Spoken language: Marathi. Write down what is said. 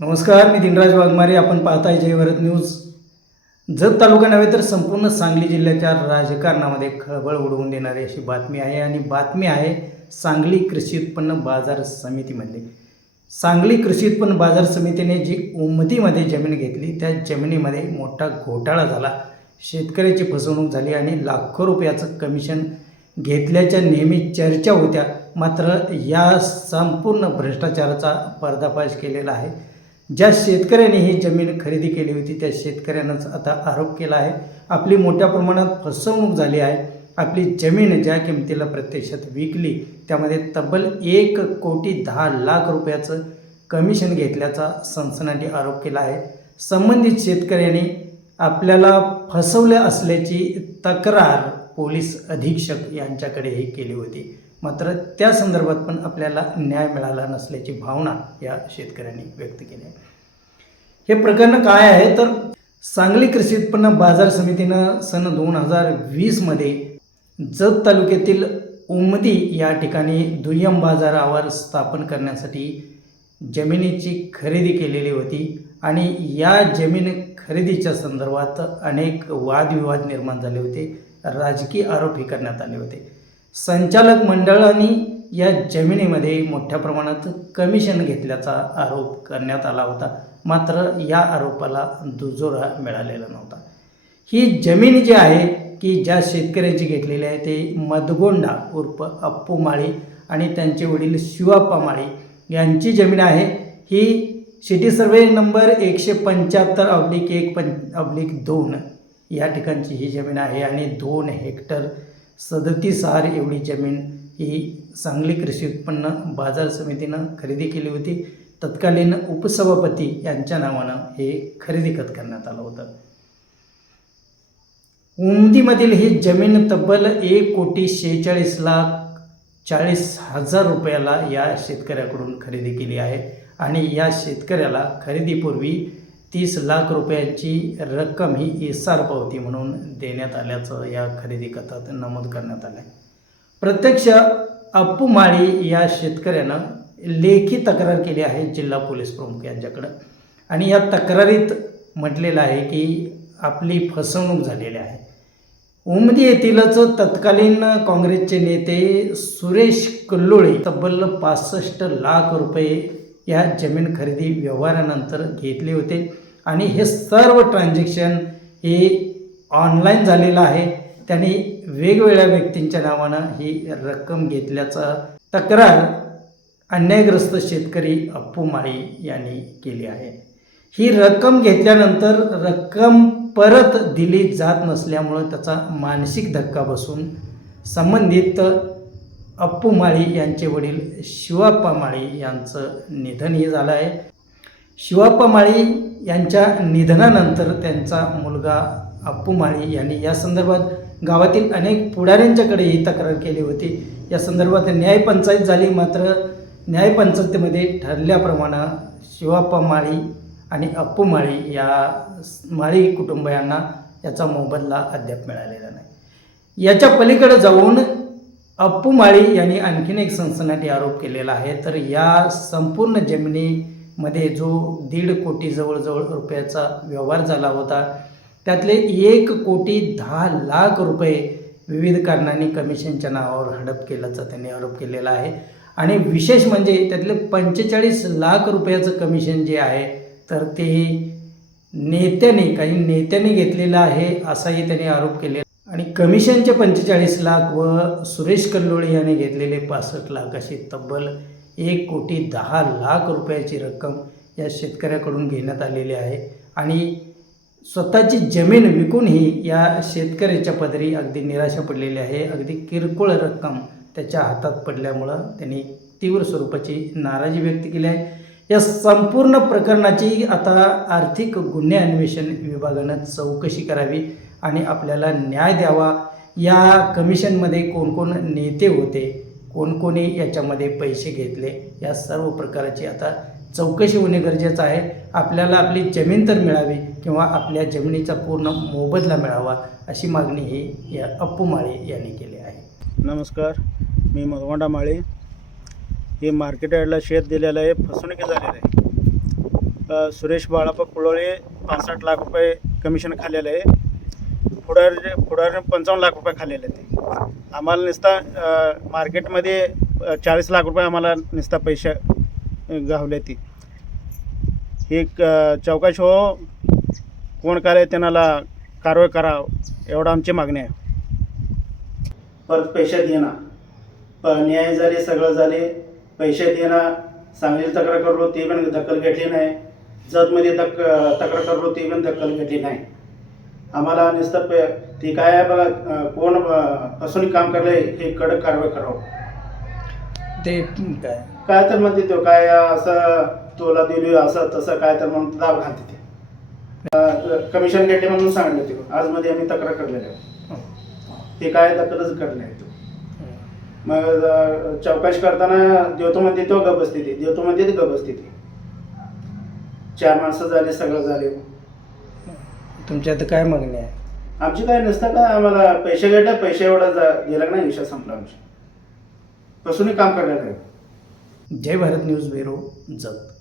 नमस्कार मी दिनराज वाघमारे. आपण पाहताय जयभारत न्यूज. जत तालुका नव्हे तर संपूर्ण सांगली जिल्ह्याच्या राजकारणामध्ये खळबळ उडवून देणारी अशी बातमी आहे आणि बातमी आहे सांगली कृषी उत्पन्न बाजार समितीमधली. सांगली कृषी उत्पन्न बाजार समितीने जी उमदीमध्ये जमीन घेतली त्या जमिनीमध्ये मोठा घोटाळा झाला. शेतकऱ्याची फसवणूक झाली आणि लाखो रुपयाचं कमिशन घेतल्याच्या नेहमी चर्चा होत्या. मात्र या संपूर्ण भ्रष्टाचाराचा पर्दाफाश केलेला आहे. ज्या शेतकऱ्याने ही जमीन खरेदी केली होती त्या शेतकऱ्यांनाच आता आरोप केला आहे. आपली मोठ्या प्रमाणात फसवणूक झाली आहे. आपली जमीन ज्या किमतीला प्रत्यक्षात विकली त्यामध्ये तब्बल एक कोटी दहा लाख रुपयाचं कमिशन घेतल्याचा सनसनाटी आरोप केला आहे. संबंधित शेतकऱ्यांनी आपल्याला फसवले असल्याची तक्रार पोलीस अधीक्षक यांच्याकडेही केली होती. मात्र त्या संदर्भात पण आपल्याला न्याय मिळाला नसल्याची भावना या शेतकऱ्यांनी व्यक्त केली आहे. हे प्रकरण काय आहे? तर सांगली कृषी उत्पन्न बाजार समितीनं सन दोन हजार वीसमध्ये जत तालुक्यातील उमदी या ठिकाणी दुय्यम बाजारावर स्थापन करण्यासाठी जमिनीची खरेदी केलेली होती आणि या जमीन खरेदीच्या संदर्भात अनेक वादविवाद निर्माण झाले होते. राजकीय आरोपही करण्यात आले होते. संचालक मंडळाने या जमिनीमध्ये मोठ्या प्रमाणात कमिशन घेतल्याचा आरोप करण्यात आला होता. मात्र या आरोपाला दुजोरा मिळालेला नव्हता. ही जमीन जी आहे की ज्या शेतकऱ्यांची घेतलेली आहे ते मदगोंडा उर्फ अप्पू माळी आणि त्यांचे वडील शिवाप्पा माळी यांची जमीन आहे. ही सिटी सर्वे नंबर एकशे पंच्याहत्तर अब्लिक एक पं अब्लिक दोन या ठिकाणची ही जमीन आहे आणि दोन हेक्टर सदतीस हार एवढी जमीन ही सांगली कृषी उत्पन्न बाजार समितीनं खरेदी केली होती. तत्कालीन उपसभापती यांच्या नावानं हे खरेदी खत करण्यात आलं होतं. उमदीमधील ही जमीन तब्बल एक कोटी शेहेचाळीस लाख चाळीस हजार रुपयाला या शेतकऱ्याकडून खरेदी केली आहे आणि या शेतकऱ्याला खरेदीपूर्वी तीस लाख रुपयांची रक्कम ही एसार पावती म्हणून देण्यात आल्याचं या खरेदी कथात नमूद करण्यात आलं आहे प्रत्यक्ष अप्पू माळी या शेतकऱ्यानं लेखी तक्रार केली आहे जिल्हा पोलीस प्रमुख यांच्याकडं. आणि या तक्रारीत म्हटलेलं आहे की आपली फसवणूक झालेली आहे. उमदी येथीलच तत्कालीन काँग्रेसचे नेते सुरेश कल्लोळे तब्बल पासष्ट लाख रुपये या जमीन खरेदी व्यवहारानंतर घेतले होते. आणि हे सर्व ट्रान्झॅक्शन हे ऑनलाईन झालेलं आहे. त्यांनी वेगवेगळ्या व्यक्तींच्या नावानं ही रक्कम घेतल्याचा तक्रार अन्यायग्रस्त शेतकरी अप्पू माळी यांनी केली आहे. ही रक्कम घेतल्यानंतर रक्कम परत दिली जात नसल्यामुळं त्याचा मानसिक धक्का बसून संबंधित अप्पू माळी यांचे वडील शिवाप्पा माळी यांचं निधनही झालं आहे. शिवाप्पा माळी यांच्या निधनानंतर त्यांचा मुलगा अप्पू माळी यांनी या संदर्भात गावातील अनेक पुढाऱ्यांच्याकडे ही तक्रार केली होती. या संदर्भात न्यायपंचायत झाली मात्र न्यायपंचायतीमध्ये ठरल्याप्रमाणे शिवाप्पा माळी आणि अप्पू माळी या माळी कुटुंबियांना याचा मोबदला अद्याप मिळालेला नाही. याच्या पलीकडे जाऊन अप्पू माळी यांनी आणखीन एक सनसनाटी आरोप केलेला आहे. तर या संपूर्ण जमिनी मध्ये जो दीड कोटी जवळजवळ रुपयाचा व्यवहार झाला होता त्यातले एक कोटी दहा लाख रुपये विविध कारणांनी कमिशनच्या नावावर हडप केल्याचा त्यांनी आरोप केलेला आहे. आणि विशेष म्हणजे त्यातले पंचेचाळीस लाख रुपयाचं कमिशन जे आहे तर ते नेत्याने काही नेत्याने घेतलेलं आहे असाही त्यांनी आरोप केले आणि कमिशनचे पंचेचाळीस लाख व सुरेश कल्लोळी यांनी घेतलेले पासष्ट लाख अशी तब्बल एक कोटी दहा लाख रुपयाची रक्कम या शेतकऱ्याकडून घेण्यात आलेली आहे. आणि स्वतःची जमीन विकूनही या शेतकऱ्याच्या पदरी अगदी निराशा पडलेली आहे. अगदी किरकोळ रक्कम त्याच्या हातात पडल्यामुळं त्यांनी तीव्र स्वरूपाची नाराजी व्यक्त केली आहे. या संपूर्ण प्रकरणाची आता आर्थिक गुन्हे अन्वेषण विभागानं चौकशी करावी आणि आपल्याला न्याय द्यावा. या कमिशनमध्ये कोण कोण नेते होते? कोणकोणी याच्यामध्ये पैसे घेतले या सर्व प्रकाराची आता चौकशी होणे गरजेचं आहे. आपल्याला आपली जमीन तर मिळावी किंवा आपल्या जमिनीचा पूर्ण मोबदला मिळावा अशी मागणी ही या अप्पू माळे यांनी केली आहे. नमस्कार मी मगवंडा माळे. हे मार्केट यार्डला शेत दिलेलं आहे फसवणुकी झालेलं आहे. सुरेश बाळाप्पा कुळोळे पासष्ट लाख रुपये कमिशन खाल्लेलं आहे. फुडार पुढारी पंचावन्न लाख रुपये खाल्लेले ते आम्हाला नुसता मार्केटमध्ये चाळीस लाख रुपये आम्हाला नुसता पैसे गावले ती ही क- चौकशी हो कोण काय त्यांना कारवाई करावं एवढं आमची मागणी आहे. परत पैसे देणार प न्याय झाले सगळं झाले पैसे देणार सांगली तक्रार करलो ते पण दखल घेतली नाही. जतमध्ये तक तक्रार करलो ते पण दखल घेतली नाही. आम्हाला नुसतं पे ते काय आहे बघा कोण अं, फसवणूक काम करलंय हे कडक कारवाई करावं. ते काय? काय तर म्हणते तो काय असं तोला दिली असं तसं काय तर म्हणून दाब घालते ते. कमिशन घेतले म्हणून सांगितलं ते. आज मध्ये आम्ही तक्रार करलेली आहे. ते काय दखलच करले आहे तो. मग चौकशी करताना देवतो म्हणते तो गप बसते ती. देवतो म्हणते ती गप बसते ती. चार माणसं झाले सगळं झाले. तुमच्या आता काय मागणी आहे? आमची काय नसतं का आम्हाला पैसे घेतले पैसे एवढा जा गेला का नाही विषय संपला आमची. बसून काम करण्यात आहे जय भारत न्यूज ब्युरो जत